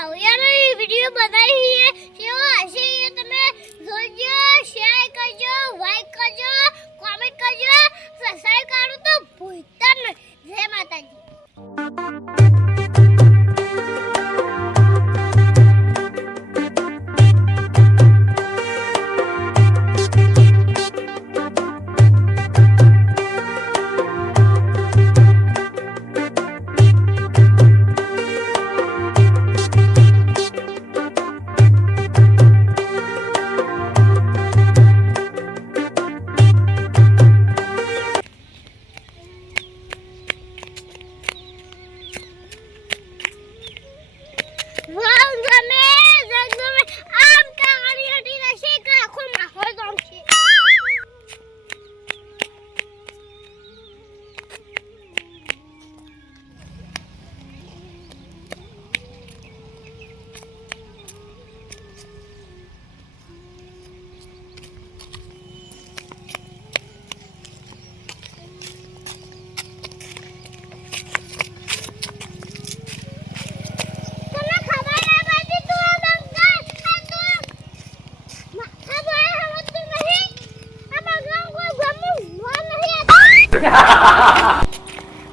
યાર વિડિયો બનાવી છે કેવો હશે એ તમે જોજો શેર કરજો લાઈક કરજો કોમેન્ટ કરજો સબસ્ક્રાઇબ કરો તો ભૂલતા નહીં જય માતાજી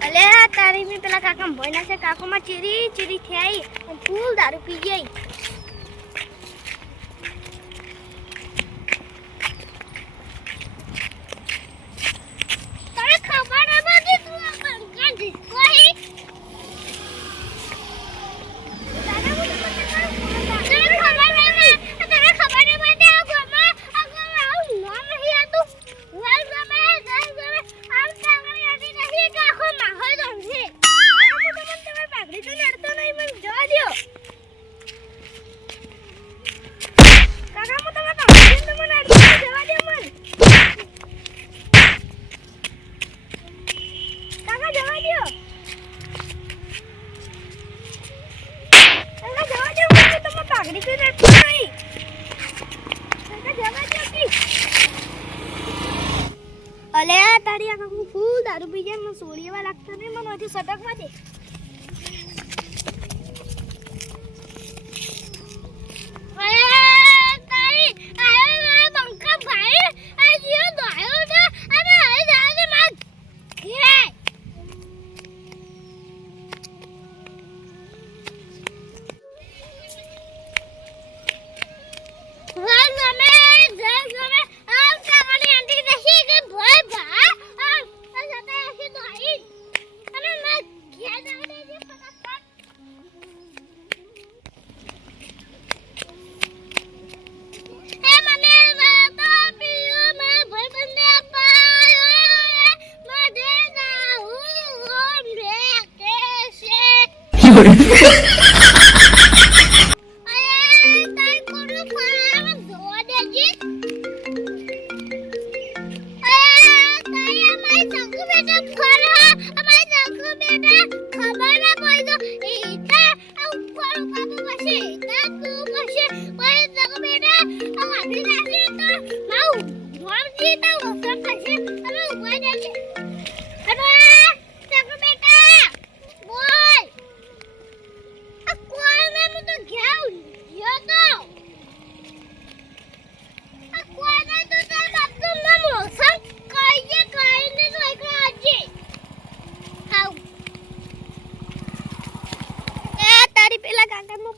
અલે તારી મે પેલા કાકા ભોયના છે કાકોમાં ચીરી ચીરી થઈ ફૂલ દારૂ પી ગઈ તને ખબર નથી તું બંકા ડિસ્કો હી અલે આ તારી આ કાકુ ફૂલ દારૂ પી ગયા મને સોળીવા લાગતા નહીં મને હજી સટકમાં છે તારી આ બંકા ભાઈ આ જીઓ દોયો ને અને હવે જાને માં ઘે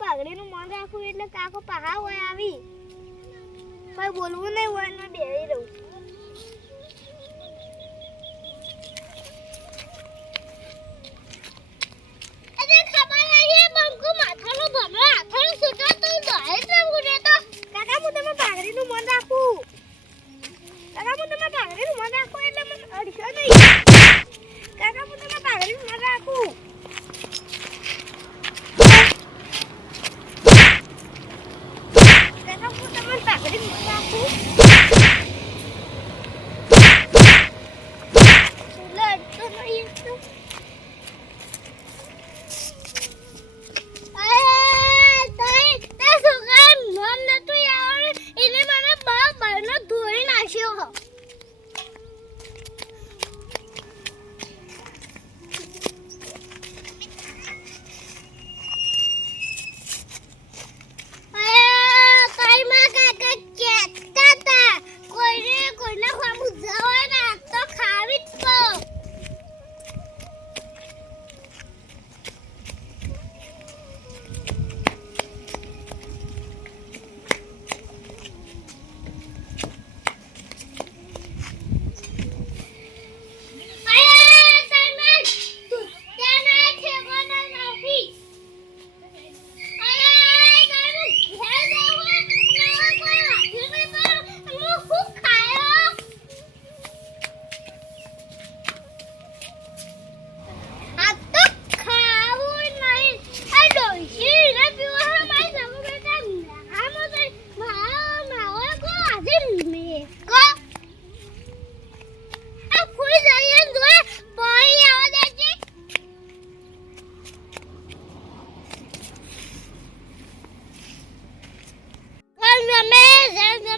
પાઘડીનું મન રાખું એટલે કાકો પહા હોય આવી કોઈ બોલવું નહીં હોય ને બેહી રહું અરે ખબર નહીં બંકુ માથાનો ભમરો હાથનો સુટો તો દોહે જ ઉડે તો કાકા હું તમે પાઘડીનું મન રાખું કાકા હું તમે પાઘડીનું મન રાખું એટલે મને અડશો નહીં કાકા હું તમે પાઘડીનું મન રાખું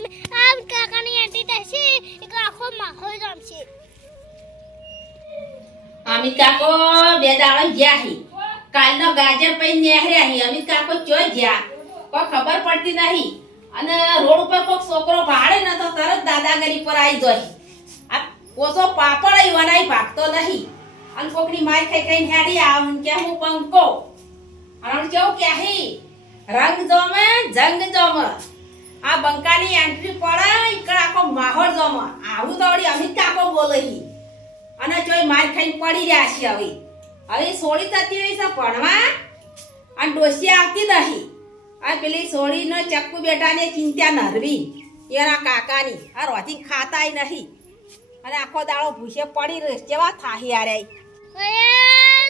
તમે આમ કાકાની આંટી થશે એક આખો માહોલ જમશે અમિત કાકો બે દાડો જ્યાં હી કાલનો ગાજર પૈ નેહર્યા હી અમિત કાકો ચોય જ્યાં કોઈ ખબર પડતી નહીં અને રોડ ઉપર કોક છોકરો ભાડે ન તો તરત દાદાગીરી પર આવી જાય આ કોસો પાપડ ઈ વનાઈ ભાગતો નહીં અને કોકની માર ખાઈ ખાઈને હેડી આવ કે હું પંકો અને કેવું કે હી રંગ જોમે જંગ જોમે આ બંકાની એન્ટ્રી પડે ઈકડ આખો માહોલ જોમે આવું તો વળી અમિત કાકો બોલે હી અને જોઈ માર ખાઈને પડી રહ્યા છે હવે સોળી થતી હોય છે ભણવા અને ડોસી આવતી નહીં આ પેલી સોળીનો ચક્કુ બેટાને ચિંતા નરવી એના કાકાની આ રોથી ખાતાય નહીં અને આખો દાડો ભૂસે પડી રહે કેવા થાહી આરે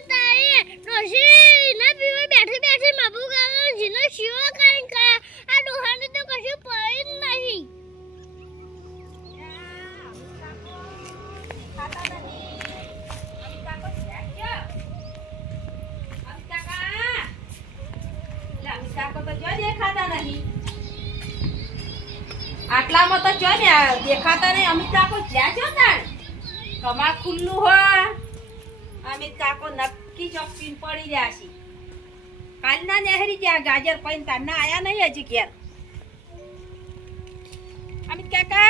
તારી ડોશી ના પીવા બેઠી બેઠી માબુ કાકા જીનો શિવો કાઈ કા આ ડોહાને તો કશું પડી જ નહીં આટલામાં તો જો ને દેખાતા નહીં અમિત કાકો જ્યાં જો તાણ કમા ખુલ્લું હોય અમિત કાકો નક્કી ચોકીન પડી રહ્યા છે કાલના નહેરી ગયા ગાજર પૈન તારના આયા નહીં હજી ઘેર અમિત કાકા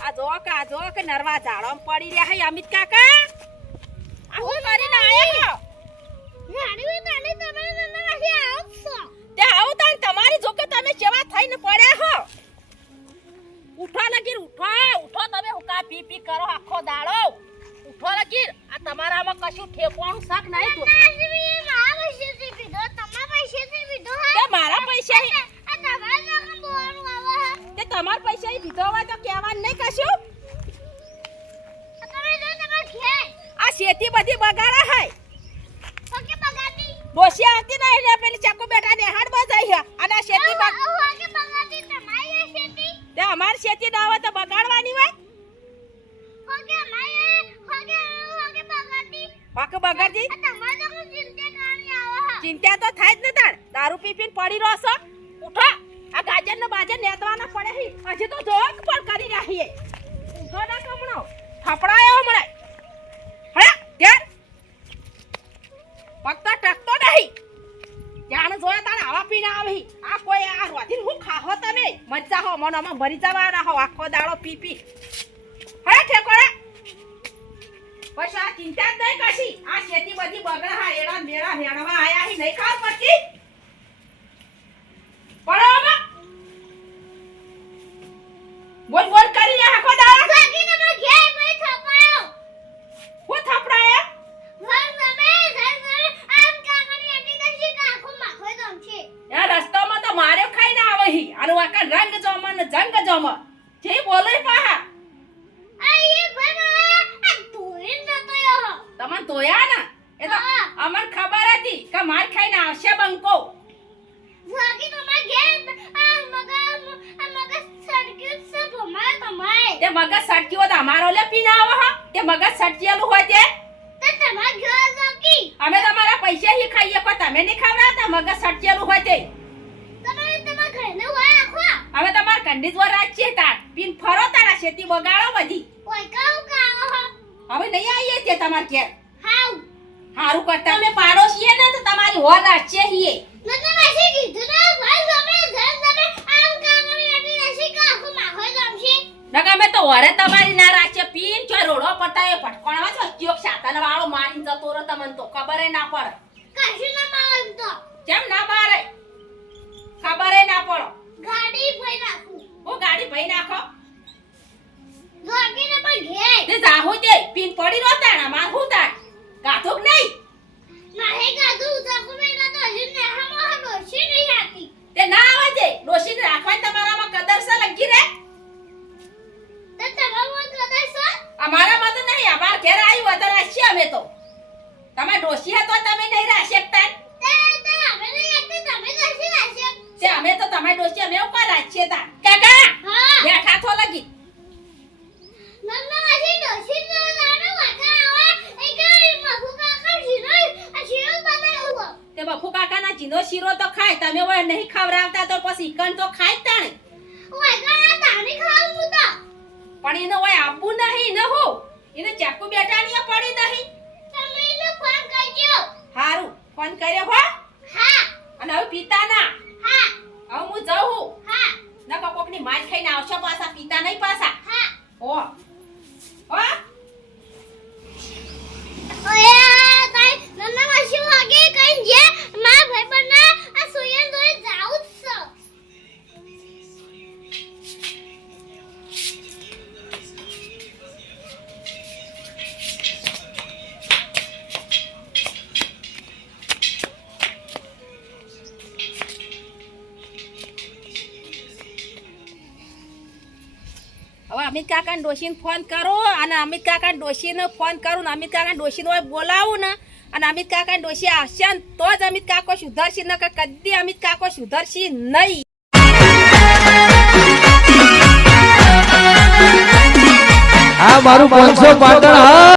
આ જો કે નરવા ઝાડોમાં પડી રહ્યા હે અમિત કાકા આ હું કરીને આયા નાની નાની તમે નથી આવશો તે આવો તાણ તમારી જોકે તમે જેવા થઈને પડ્યા હો ઉઠો લગીર ઉઠો તમે હુકા પી પી કરો આખો દાડો ઉઠો લગીર આ તમારામાં કશું ઠેકવાનું શાક નહીં તો મારા પૈસેથી પીધો તમારા પૈસેથી પીધો તે મારા પૈસા આ તમારા નામ બોવાનું આવે તે તમારા પૈસા દીધો હોય તો કહેવાનું નહીં કશું તમે જો તમાર ઘેર આ શેતી બધી બગાડા હે ઓકે બગાડી ડોસી આવતી નહીં ને પેલી ચાકુ બેટા ને હાડ બજાઈ હે અને આ શેતી ઓકે બગાડી તમારી શેતી તે અમારી શેતી ના હોય તો બગાડવાની હોય ઓકે માય ઓકે બગાડી પાક બગાડજી આ તમારા તો ચિંતા કાણી આવે ચિંતા તો થાય જ ને તાણ દારૂ પી પીને પડી રહો છો ઉઠો આ ગાજર ને બાજર નેતવાના પડે હી હજી તો જોક પણ કરી રહીએ ઉઠો ના કમણો થપડાયો હમણે હે ધ્યાન પક્કા ટકતો નહીં જાણ જોયા તાણ આવા પીને આવી આ કોઈ આ રોધીને હું ખાહો તમે મજા હો મનમાં મરી જવાના હો આખો દાડો પી પી હે ઠેકોડા પછી આ ચિંતા જ નહીં કશી આ ખેતી બધી બગડા હા એડા મેળા મેળવા આયા હી નહીં ખાવ પડતી પડો બોલ કરી આખો દાડો બાકી તમાર ઘેર કોઈ થપાયો હું થપડાયા રસ્તામાં તો મારે ખાઈને આવે હી અને વાકા રંગ જોમાં ને જંગ જોમાં જે બોલે પાહા તમને તોયા ને એ તો અમર ખબર હતી કે માર ખાઈને આવશે બંકો તે મગજ સટક્યો તો અમારો લે પીને આવો હા તે મગજ સટકેલું હોય તે અમે તમારા પૈસા હી ખાઈએ કો તમે નહીં ખાવડાતા મગજ સટકેલું હોય તે હવે તમાર કંડીજવર રાખીએ તાર પીન ફરો તારા ખેતી બગાડો બધી હવે નહીં આવીએ તે તમાર ઘેર હારું કરતા અમે પાડોશીએ ને તો તમારી હોર રાખીએ હીએ નકા અમે તો હોરે તમારી ના રાખીએ પીન ચો રોડો પટાય ભટકોણવા છો ચોક સાતન વાળો મારીને જતો રહો તમને તો ખબર ના પડે કેમ ના મારે ખબર ના પડો ગાડી ભઈ નાખું હું ગાડી ભઈ નાખો ગાડીને પણ ઘેર તે જાહો દે પીન પડી રહો તાણા માર હું તાણ ગાધુક નહીં નાહે ગાધું ઉતાકો મેલા તો હજી નેહામાં ડોશી નહીં આતી તે ના આવે દે ડોશીને રાખવાની તમારામાં કદર છે લગી રે તો તમારો કદાચ અમારામાં તો નહીં અમાર ઘેર આવ્યું હતા રાખીએ અમે તો તમે ડોશી હતો તમે નહીં રાખી શકતા અમે તો તમે ડોશી અમે ઉપર રાખીએ તા કાકા હા બેઠા થો લગી મમ્મા આજે ડોશી નો લાડો વાટા આવા એક મફુ કાકા જીનો આ શીરો બનાવ્યો તે બફુ કાકાના ઘીનો શીરો તો ખાય તમે ઓય નહીં ખવડાવતા તો પછી ઈકણ તો ખાય જ તાણે ઓય ગણા તાને ખાવ હું તો પણ એને ઓય આપવું નહીં ન હો એને ચાકુ બેટાની પડી નહીં તમે એને ફોન કરજો હારું ફોન કર્યો હો હા અને હવે પિતા ના હા હવે હું જાઉં હું હા નકા કોકની માર ખાઈને આવશો પાછા પિતા નહીં પાછા હા હો હો ઓય તાઈ નન્ના માસી વાગે કઈ જે માર ભાઈ બના આ સોયન દોય જાઉં જ છો હવે અમિત કાકાને ડોશીને ફોન કરો અને અમિત કાકાને ડોશીને ફોન કરું ને અમિત કાકાને ડોશીને હોય બોલાવું ને અને અમિત કાકાને ડોશી આવશે ને તો જ અમિત કાકો સુધરશે ન કે કદી અમિત કાકો સુધરશે નહીં આ મારું 500 પાટણ હા